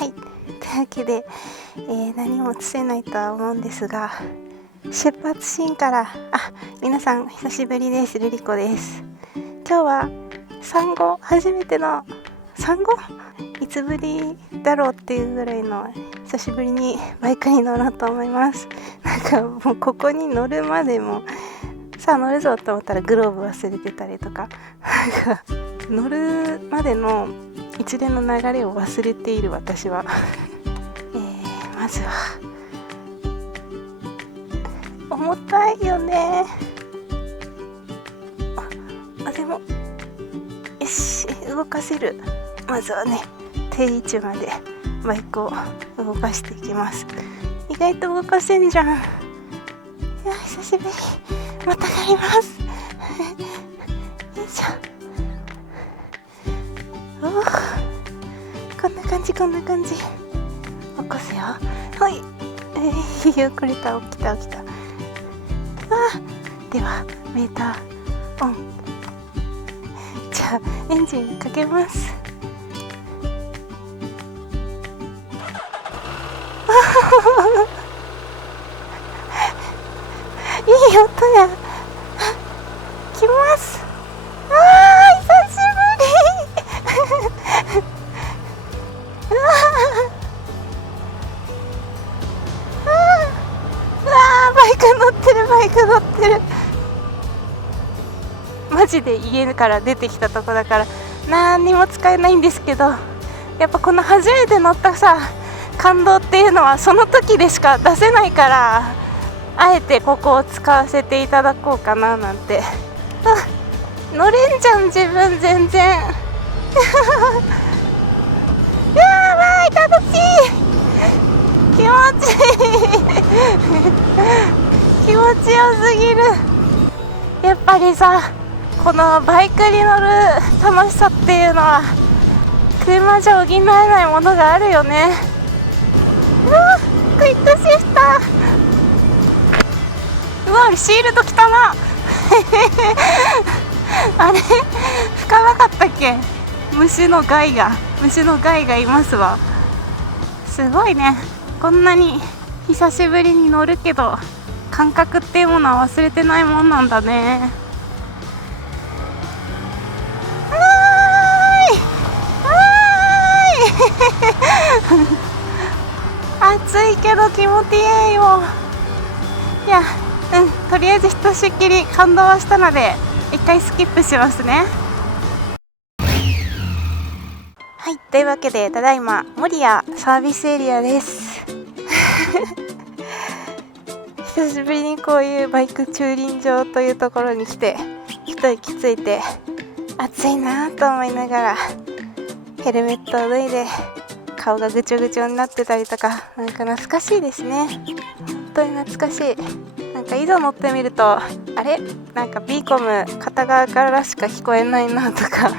はい、というわけで、何も映せないとは思うんですが、出発シーンから皆さん久しぶりです。ルリコです。今日は産後初めての産後いつぶりだろうっていうぐらいの久しぶりにバイクに乗ろうと思います。なんかもうここに乗るまでもさあ乗るぞと思ったらグローブ忘れてたりとか、なんか乗るまでの一連の流れを忘れている私は、まずは重たいよね。でもよし、動かせる。まずはね、定位置までバイクを動かしていきます。意外と動かせんじゃん。いや久しぶり。またがりますよいしょ。こんな感じ起こすよ。はい、遅れた。起きた。ではメーターオン。じゃあエンジンかけます。いい音や。来ます。久しぶりバイク乗ってる。マジで家から出てきたとこだから何にも使えないんですけど、やっぱこの初めて乗ったさ感動っていうのはその時でしか出せないから、あえてここを使わせていただこうかななんて。乗れんじゃん自分全然やばい、楽しい、気持ちいい気持ちよすぎる。やっぱりさ、このバイクに乗る楽しさっていうのは車じゃ補えないものがあるよね。クイックシフト。シールドきたなあれ吹かなかったっけ。虫の害がいますわ。すごいね、こんなに久しぶりに乗るけど感覚っていうものは忘れてないもんなんだね。暑いけど気持ちいいよ。いや、とりあえずひとしきり感動はしたので一回スキップしますね。はい、というわけでただいま守谷サービスエリアです久しぶりにこういうバイク駐輪場というところに来て一息ついて、暑いなと思いながらヘルメットを脱いで顔がぐちょぐちょになってたりとか、なんか懐かしいですね。本当に懐かしい。なんかいざ乗ってみると、あれなんか B コム片側からしか聞こえないなとか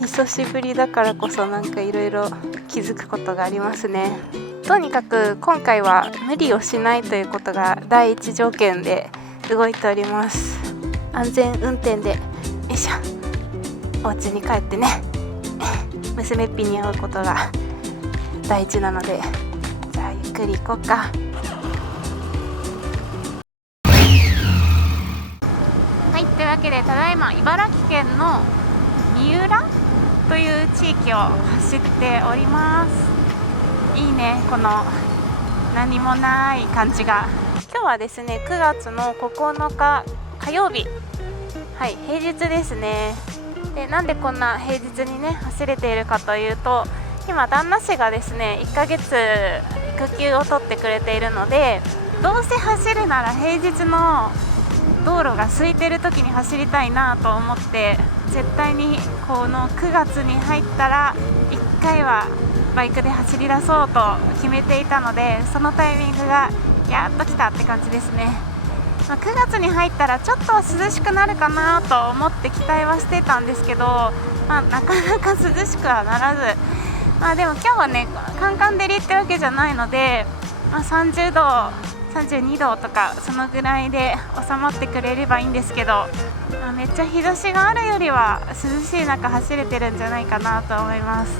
久しぶりだからこそなんかいろいろ気づくことがありますね。とにかく今回は無理をしないということが第一条件で動いております。安全運転でよいしょ、お家に帰ってね娘っぴに会うことが第一なので、じゃあゆっくり行こうか。はい、というわけでただいま茨城県の三浦という地域を走っております。いいね、この何もない感じが。今日はですね9月の9日火曜日、はい、平日ですね。で、なんでこんな平日にね走れているかというと、今旦那氏がですね1ヶ月育休を取ってくれているので、どうせ走るなら平日の道路が空いてる時に走りたいなと思って、絶対にこの9月に入ったら1回はバイクで走り出そうと決めていたので、そのタイミングがやっと来たって感じですね。9月に入ったらちょっとは涼しくなるかなと思って期待はしてたんですけど、なかなか涼しくはならず、でも今日はねカンカン照りってわけじゃないので、30度32度とかそのぐらいで収まってくれればいいんですけど、めっちゃ日差しがあるよりは涼しい中走れてるんじゃないかなと思います。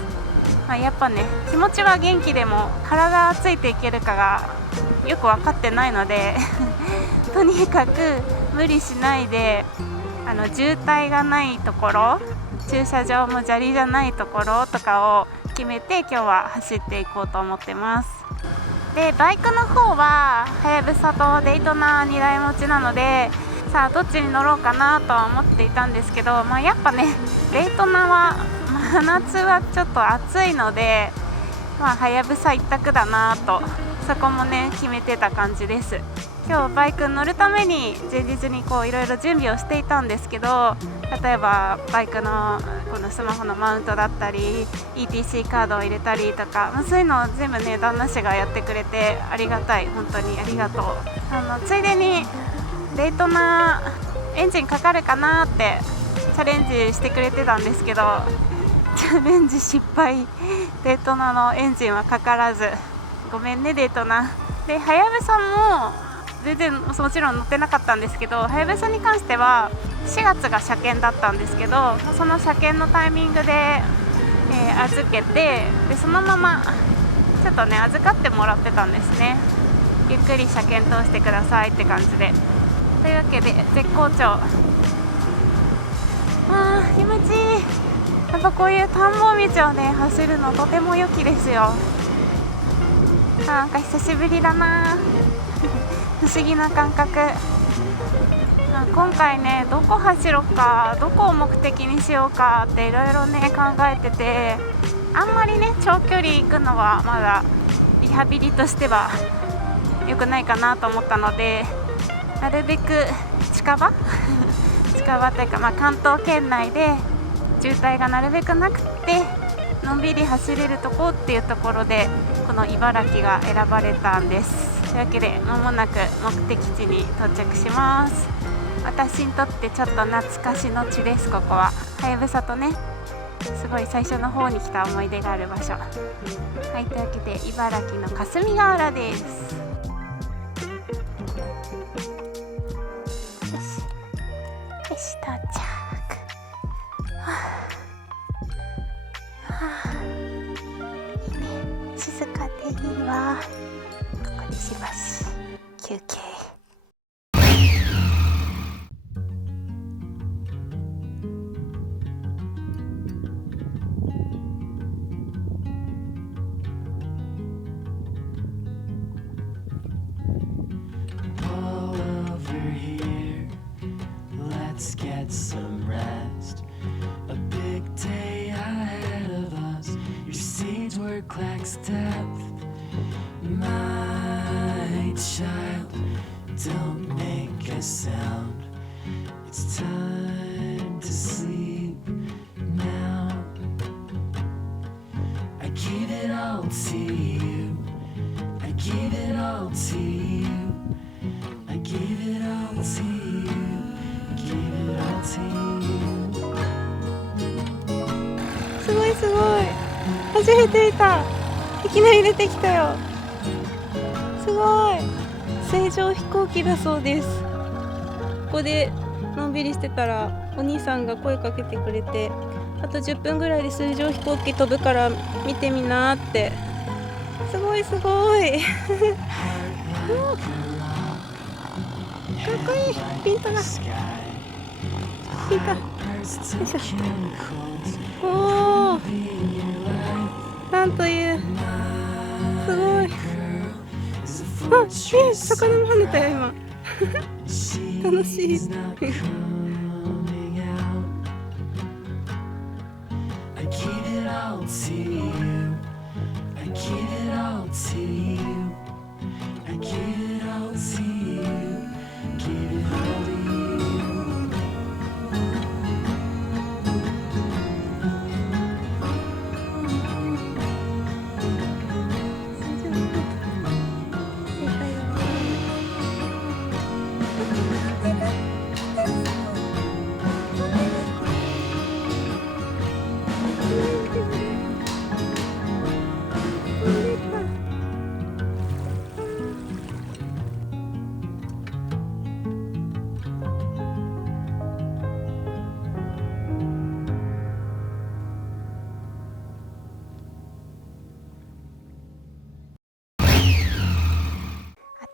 やっぱね、気持ちは元気でも体ついていけるかがよく分かってないのでとにかく無理しないで、渋滞がないところ、駐車場も砂利じゃないところとかを決めて今日は走っていこうと思ってます。でバイクの方ははやぶさとデイトナ2台持ちなので、さあどっちに乗ろうかなとは思っていたんですけど、やっぱねデイトナは真夏はちょっと暑いので、はやぶさ一択だなと、そこもね決めてた感じです。今日バイクに乗るために前日にいろいろ準備をしていたんですけど、例えばバイクのこのスマホのマウントだったり ETC カードを入れたりとか、そういうのを全部ね旦那氏がやってくれてありがたい、本当にありがとう。ついでにデイトナエンジンかかるかなってチャレンジしてくれてたんですけど、チャレンジ失敗、デイトナのエンジンはかからず、ごめんねデイトナで。はやぶさも全然もちろん乗ってなかったんですけど、はやぶさに関しては4月が車検だったんですけど、その車検のタイミングで、預けて、でそのままちょっとね預かってもらってたんですね。ゆっくり車検通してくださいって感じで。というわけで絶好調。気持ちいい。やっぱこういう田んぼ道をね走るのとても良きですよ。なんか久しぶりだな不思議な感覚。今回ねどこ走ろうか、どこを目的にしようかっていろいろね考えてて、あんまりね長距離行くのはまだリハビリとしては良くないかなと思ったので、なるべく近場近場というか、関東圏内で渋滞がなるべくなくてのんびり走れるとこっていうところで、この茨城が選ばれたんです。というわけで間もなく目的地に到着します。私にとってちょっと懐かしの地です。ここははやぶさとねすごい最初の方に来た思い出がある場所。はい、というわけで茨城の霞ヶ浦です。よし到着。いいね、静かでいいわ。ここでしばし休憩。Let's get some rest. A big day ahead of us. Your seeds were Clack's depth. My child, don't make a sound. It's time to sleep now. I give it all to you. I give it all to you. I give it all to you.Give it all to you. すごいすごい、初めて見た。いきなり出てきたよ。すごい、水上飛行機だそうです。ここでのんびりしてたらお兄さんが声かけてくれて、あと10分ぐらいで水上飛行機飛ぶから見てみなって。すごいすごいかっこいい。ピントがピント、よいしょ。おー、なんという、すごい。魚も跳ねたよ今楽しい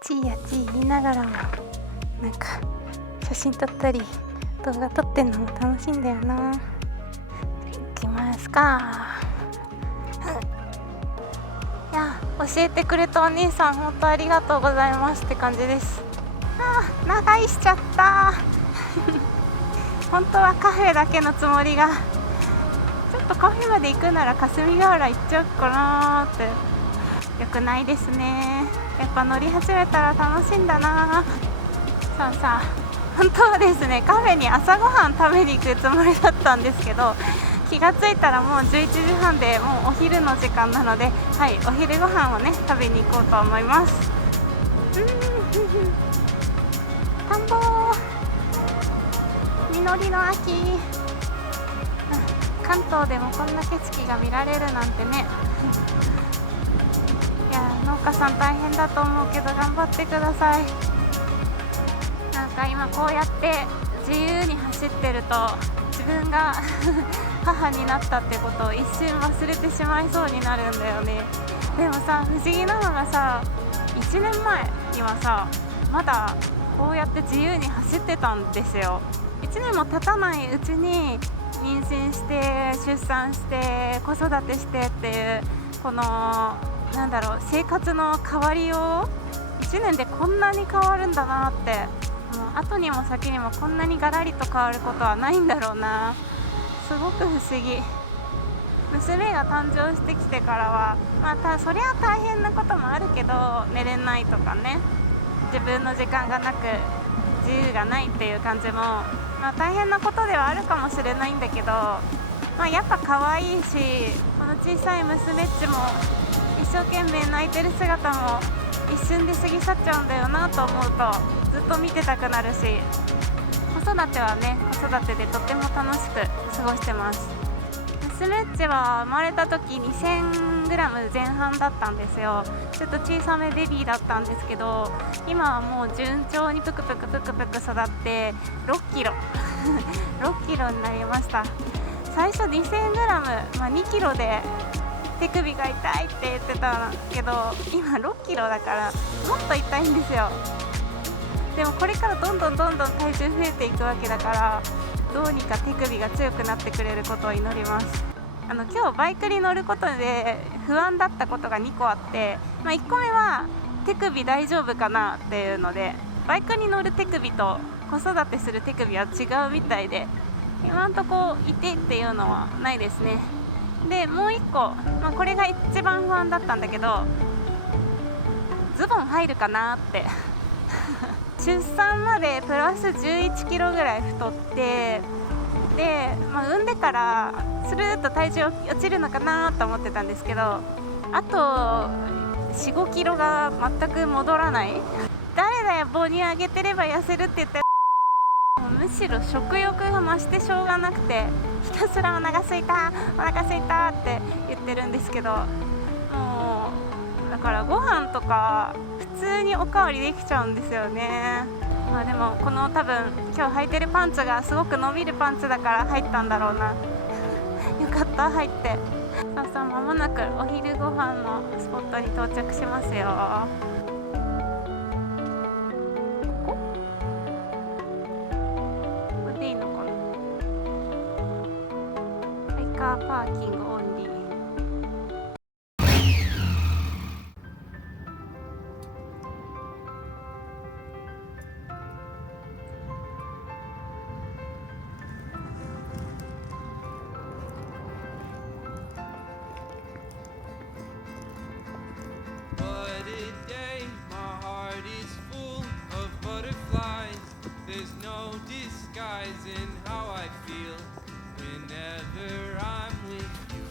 ちいやちい言いながらもなんか写真撮ったり動画撮ってんのも楽しいんだよな。行きますか。いや教えてくれたお兄さん本当ありがとうございますって感じです。長居しちゃった本当はカフェだけのつもりが、ちょっとカフェまで行くなら霞ヶ浦行っちゃうかなーって。よくないですね。やっぱ乗り始めたら楽しいんだな。さあ本当はですね、カフェに朝ごはん食べに行くつもりだったんですけど、気がついたらもう11時半でもうお昼の時間なので、はい、お昼ご飯をね食べに行こうと思います。田んぼ実りの秋、関東でもこんな景色が見られるなんてねいや農家さん大変だと思うけど頑張ってください。なんか今こうやって自由に走ってると自分が母になったってことを一瞬忘れてしまいそうになるんだよね。でもさ、不思議なのがさ、1年前にはさまだこうやって自由に走ってたんですよ。1年も経たないうちに妊娠して出産して子育てしてっていうこの生活の変わりを1年でこんなに変わるんだなって、もう後にも先にもこんなにガラリと変わることはないんだろうな。すごく不思議。娘が誕生してきてからはそりゃ大変なこともあるけど、寝れないとかね、自分の時間がなく自由がないっていう感じも、大変なことではあるかもしれないんだけど、やっぱ可愛いし、この小さい娘っちも一生懸命泣いてる姿も一瞬で過ぎ去っちゃうんだよなと思うとずっと見てたくなるし、子育てはね子育てでとっても楽しく過ごしてます。娘っちは生まれた時 2000g 前半だったんですよ。ちょっと小さめベビーだったんですけど、今はもう順調にぷくぷく育って6キロ6キロになりました。最初 2000g、2キロで手首が痛いって言ってたけど、今6キロだからもっと痛いんですよ。でもこれからどんどん体重増えていくわけだから、どうにか手首が強くなってくれることを祈ります。今日バイクに乗ることで不安だったことが2個あって、1個目は手首大丈夫かなっていうので、バイクに乗る手首と子育てする手首は違うみたいで、今んとこ痛いっていうのはないですね。でもう1個、これが一番不安だったんだけど、ズボン入るかなって出産までプラス11キロぐらい太って、で、産んでからスルーッと体重落ちるのかなと思ってたんですけど、あと 4,5 キロが全く戻らない。誰だよ、棒にあげてれば痩せるって言ってむしろ食欲が増してしょうがなくて、ひたすらお腹すいたって言ってるんですけど、もうだからご飯とか普通におかわりできちゃうんですよね。でもこの多分今日履いてるパンツがすごく伸びるパンツだから入ったんだろうなよかった入って。間もなくお昼ご飯のスポットに到着しますよ。ここでいいのかな。バイカーパーキングオンリー。In how I feel whenever I'm with you.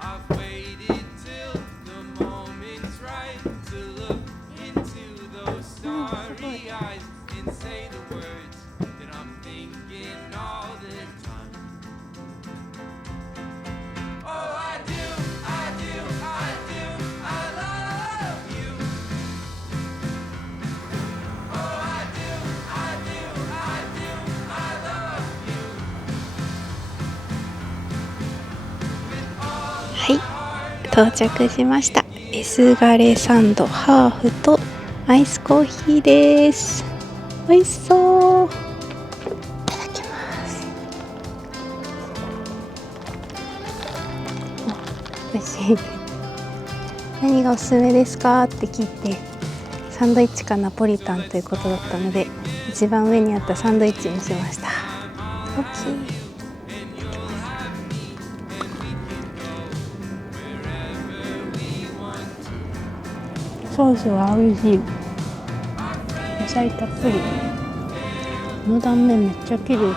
I've waited till the moment's right to look into those starry eyes and say the words that I'm thinking all the time. Oh, I do, I love you.はい、到着しました。エスガレサンドハーフとアイスコーヒーです。美味しそう。いただきます。美味しい。何がおすすめですかって聞いて、サンドイッチかナポリタンということだったので、一番上にあったサンドイッチにしました。大きい。ソースは美味しい。野菜たっぷり。この断面めっちゃ綺麗だね。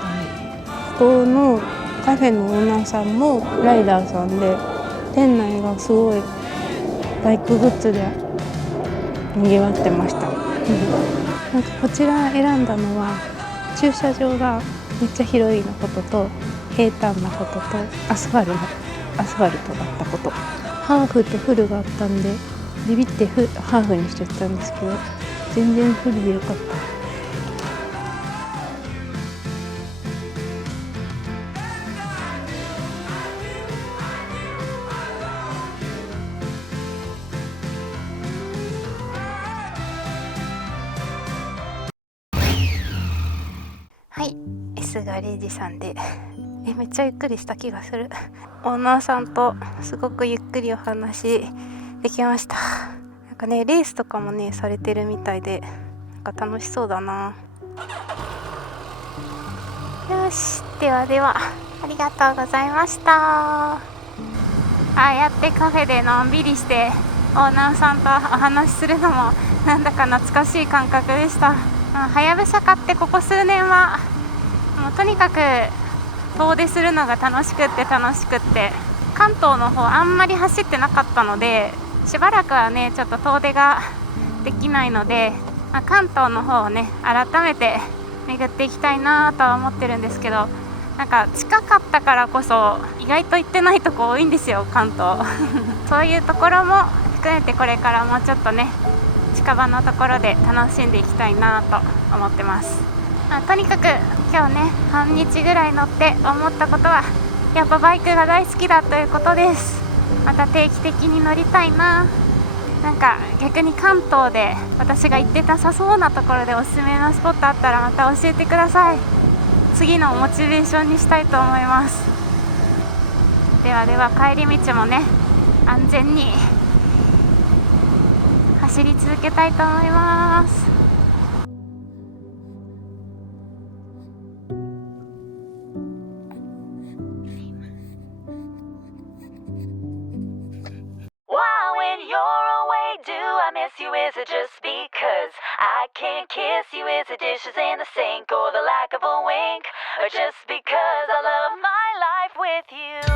ここのカフェのオーナーさんもライダーさんで、店内がすごいバイクグッズで賑わってました。なんかこちら選んだのは駐車場がめっちゃ広いのことと平坦なこととアスファルトだったこと。ハーフとフルがあったんでビビってハーフにしちゃったんですけど、全然フルでよかった。はい、Sが0時さんでめっちゃゆっくりした気がする。オーナーさんとすごくゆっくりお話できました。なんかね、レースとかもねされてるみたいで、なんか楽しそうだな。よし、ではではありがとうございました。ああやってカフェでのんびりしてオーナーさんとお話しするのもなんだか懐かしい感覚でした。はやぶさ買ってここ数年はもうとにかく遠出するのが楽しくって関東の方あんまり走ってなかったので、しばらくはねちょっと遠出ができないので、関東の方をね改めて巡っていきたいなとは思ってるんですけど、なんか近かったからこそ意外と行ってないとこ多いんですよ、関東そういうところも含めてこれからもうちょっとね近場のところで楽しんでいきたいなと思ってます。とにかく今日ね半日ぐらい乗って思ったことは、やっぱバイクが大好きだということです。また定期的に乗りたいな。なんか逆に関東で私が行ってなさそうなところでおすすめのスポットあったらまた教えてください。次のモチベーションにしたいと思います。ではでは帰り道もね安全に走り続けたいと思います。When you're away, do I miss you? Is it just because I can't kiss you? Is it dishes in the sink or the lack of a wink? Or just because I love my life with you?